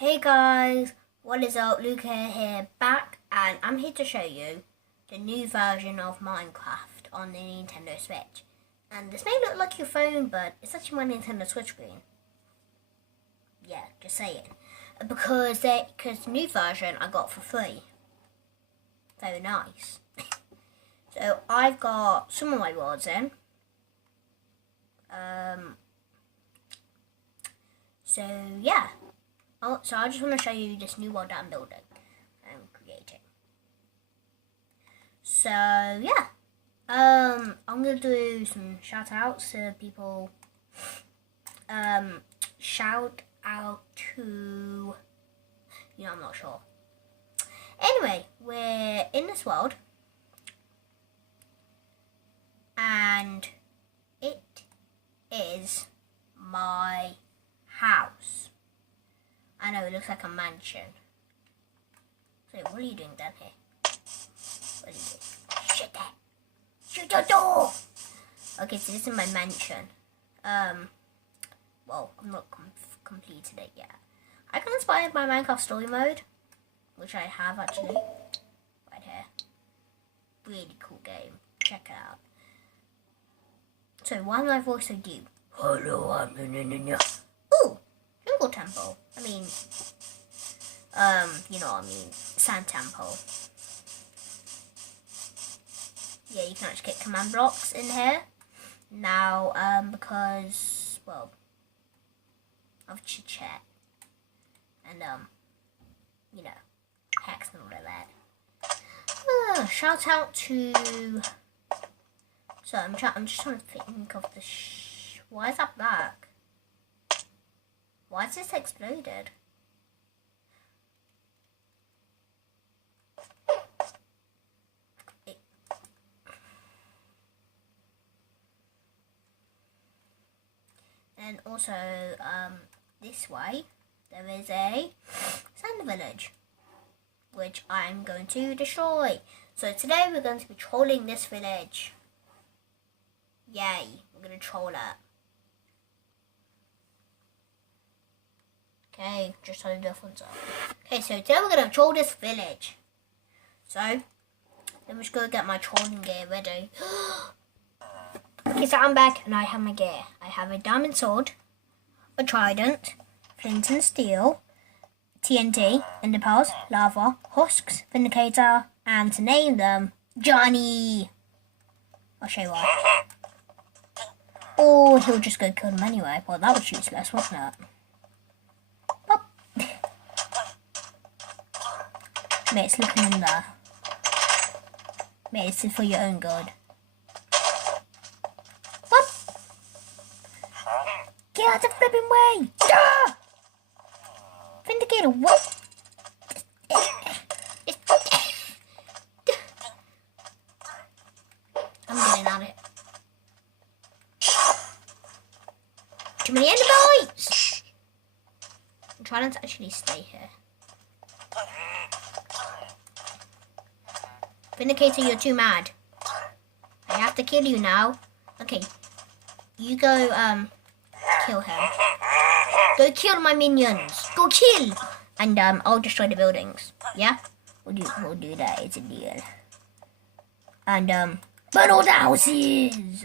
Hey guys, what is up? Luca here back, and I'm here to show you the new version of Minecraft on the Nintendo Switch. And this may look like your phone, but it's actually my Nintendo Switch screen. Yeah, just saying. Because the new version I got for free. Very nice. So I've got some of my worlds in. So yeah. So I just want to show you this new world that I'm building and creating. So yeah, I'm gonna do some shout outs to people. Shout out to, I'm not sure. Anyway, we're in this world, and it is my house. I know, it looks like a mansion. So, what are you doing down here? What are you doing? Shut that! Shut the door! Okay, so this is my mansion. Well, I'm not completed it yet. I got inspired by Minecraft Story Mode, which I have actually. Right here. Really cool game. Check it out. So, why am my voice so deep? Hello, I'm Ooh! Jungle Temple. Sand Temple. Yeah, you can actually get command blocks in here. Now, because, well, of chit chat. And, hacks and all of that. Shout out to, so I'm just trying to think of the, why is that black? Why is this exploded? And also, this way, there is a sand village, which I'm going to destroy. So today we're going to be trolling this village. Yay, we're going to troll it. Okay, just turn the difference up. Okay, so today we're going to troll this village. So, let me just go get my trolling gear ready. Okay, so I'm back and I have my gear. I have a diamond sword, a trident, flint and steel, TNT, ender pearls, lava, husks, vindicator, and to name them, Johnny. I'll show you why. Or he'll just go kill them anyway. Well, that was useless, wasn't it? Mate, it's looking in there. Mate, this is for your own good. What? Get out of the flipping way! Ah! Vindicator, what? I'm getting at it. Too many ender bites! I'm trying to actually stay here. Vindicator, you're too mad. I have to kill you now. Okay. You go, kill him. Go kill my minions. Go kill! And, I'll destroy the buildings. Yeah? We'll do that. It's a deal. And, burn all the houses! Just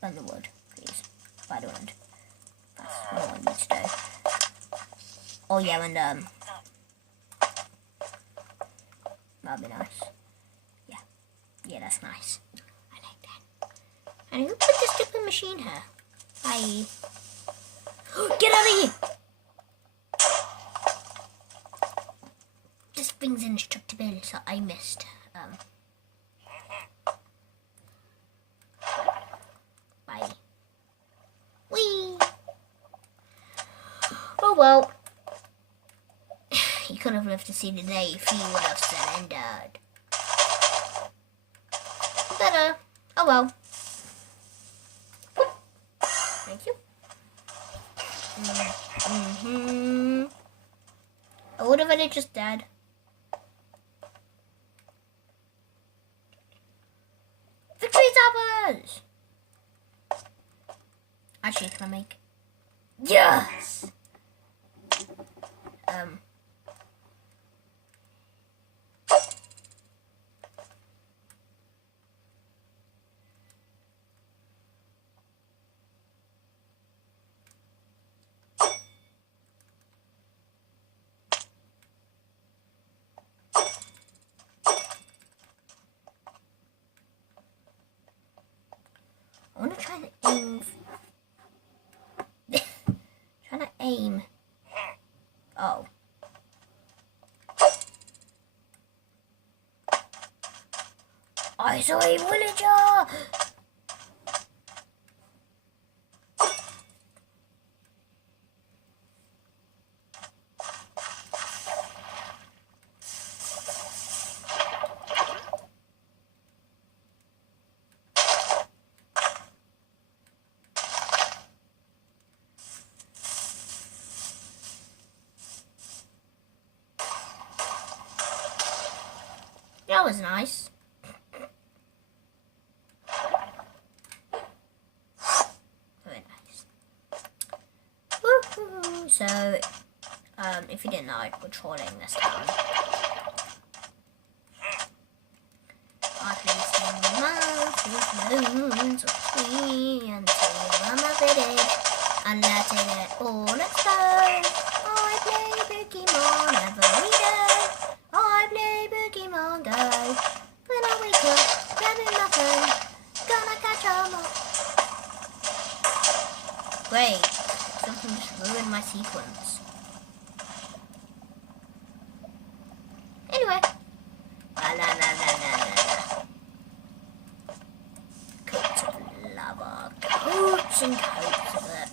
burn the wood, please. By the wood. That's what I need to do. Oh, yeah, and, that'd be nice. Yeah, that's nice. I like that. And who put this stupid machine here? Get out of here! This thing's indestructible, so I missed. Bye. Whee! Oh well. You could have lived to see the day if you would have surrendered. Better. Oh well. Thank you. I would have it just dead. Victory tappers! Actually, can I make... Yes! I want to try and aim. Trying to aim. Oh. I saw a villager! That was nice. Very nice. Woohoo! So, if you didn't know, we're trolling this time. I can see mountains of me until I'm a village and letting it all explode. I play Pokemon every day. I play Pokemon Go. When I wake up, grabbing my phone, gonna catch 'em all. Great, something just ruined my sequence. Anyway. La la la la la la. Coats of lava. Coats and coats of it.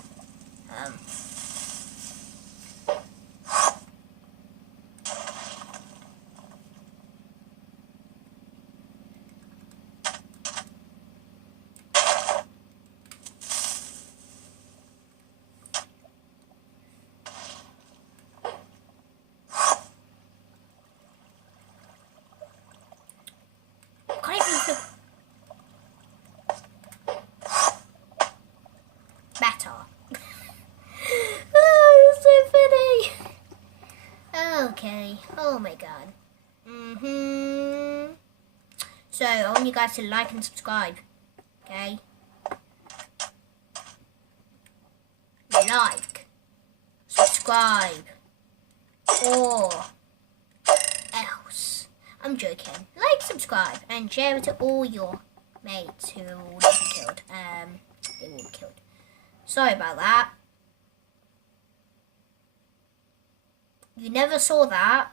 Better. Oh, so funny. Okay. Oh my god. So I want you guys to like and subscribe. Okay. Like, subscribe, or else. I'm joking. Like, subscribe, and share it to all your mates who will be killed. They will be killed. Sorry about that. You never saw that.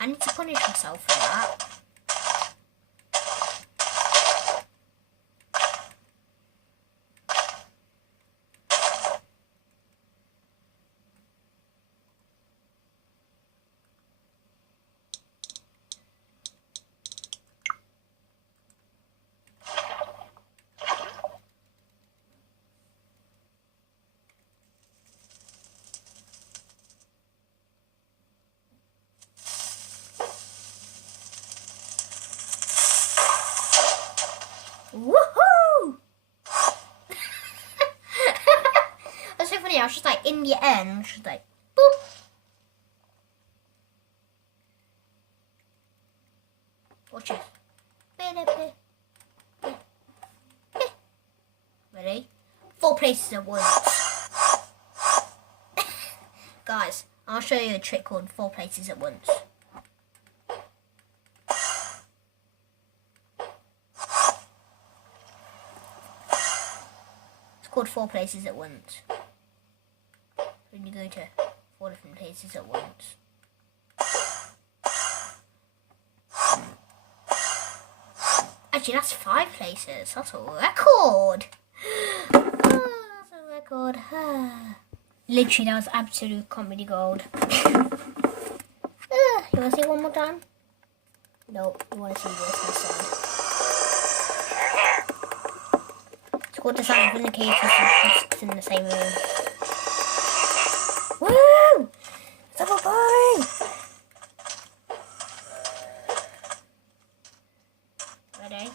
I need to punish myself for that. Woohoo! That's so funny. I was just like in the end, just like boop. Watch it. Ready? 4 places at once. Guys, I'll show you a trick called 4 places at once. Called 4 places at once. When you go to 4 different places at once. Actually, that's 5 places. That's a record. Oh, that's a record. Literally, that was absolute comedy gold. You want to see it one more time? No, you want to see this instead. Squad the sound of the cage is in the same room. Woo! Double party! Ready?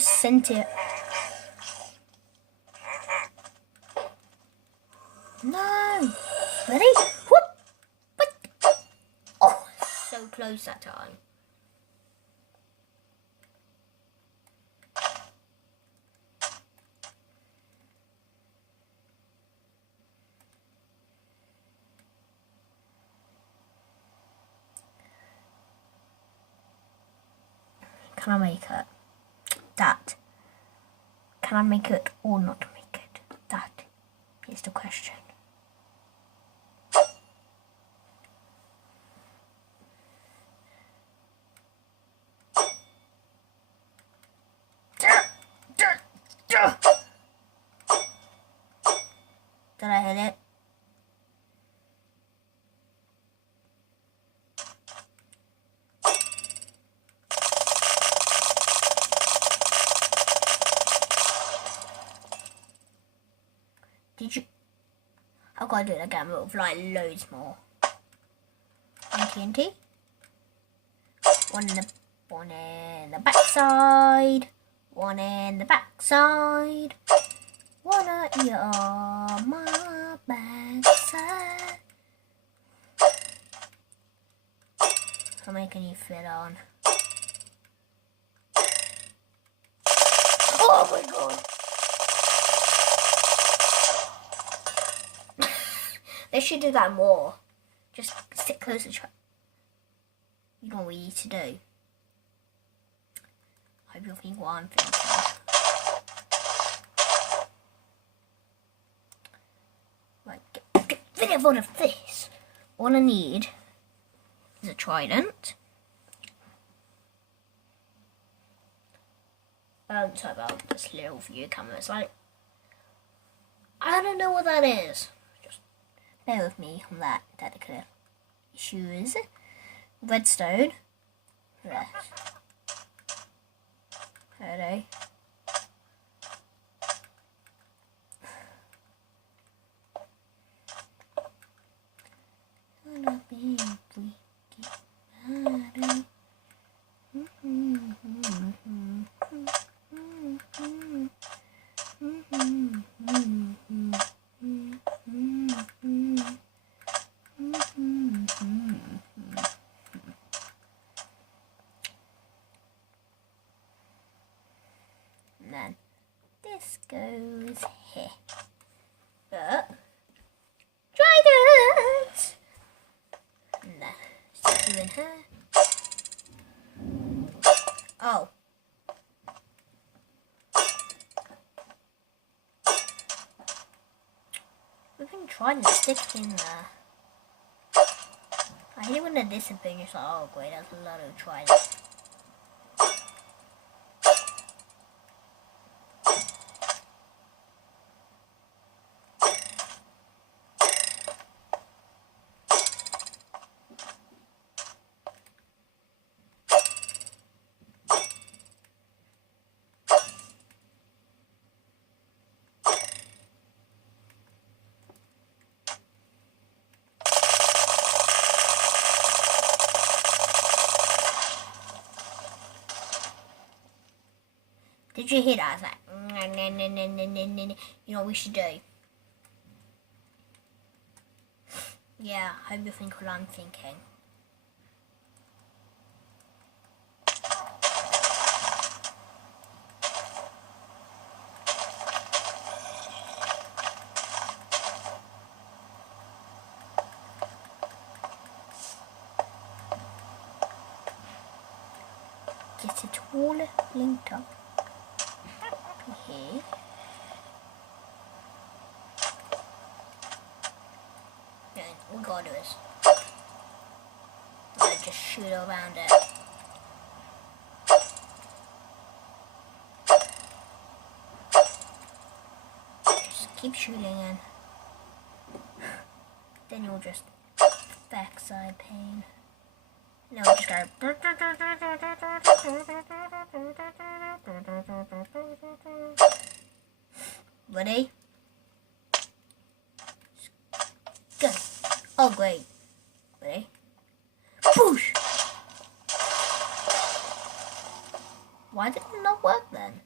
just sent it. No. Ready? Whoop. What? Oh, so close that time. Can I make it? That. Can I make it or not make it? That is the question. Did I hit it? Did you? I've got to do it again with like loads more. One TNT. One in the backside. One in the backside. One at my backside. How many can you fit on? Oh my god! They should do that more. Just sit closer to you know what we need to do. I hope you'll think what I'm thinking. Right, get rid of all of this. All I need is a trident. Sorry about this little view camera. It's like, I don't know what that is. Bear with me on that technical issues. Redstone. Yes. Hello. Gonna be freaky matter. And then this goes here. Trident! And then stick you in here. Oh. We've been trying to stick in there. I hate it when they disappear. You're just like, oh great, that's a lot of tridents. Did you hear that? I was like, you know what we should do? Yeah, I hope you think what I'm thinking. Get it all linked up. Here. And all we gotta do is just shoot around it. Just keep shooting in. Then you'll just backside pain. No, just go. Ready? Go. Oh, great. Ready? Push! Why did it not work then?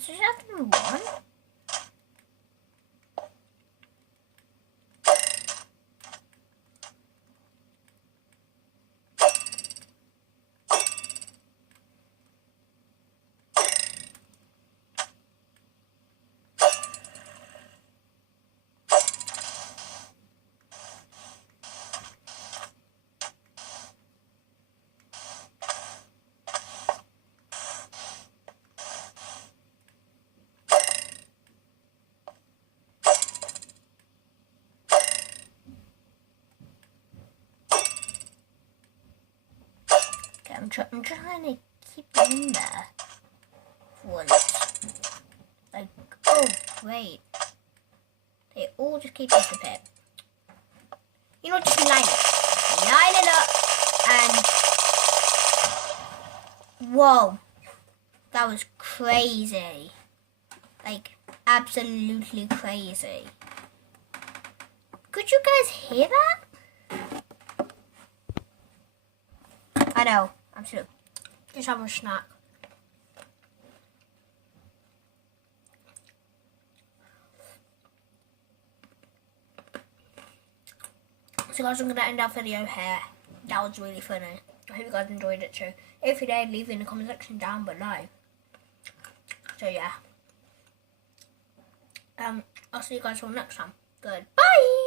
Does it have to be one? I'm trying to keep them in there once. Like, oh, wait. They all just keep disappearing. You know, just line it. Line it up and... Whoa. That was crazy. Like, absolutely crazy. Could you guys hear that? I know. I'm just having a snack. So guys, I'm going to end our video here. That was really funny. I hope you guys enjoyed it too. If you did, leave it in the comment section down below. So yeah. I'll see you guys all next time. Goodbye!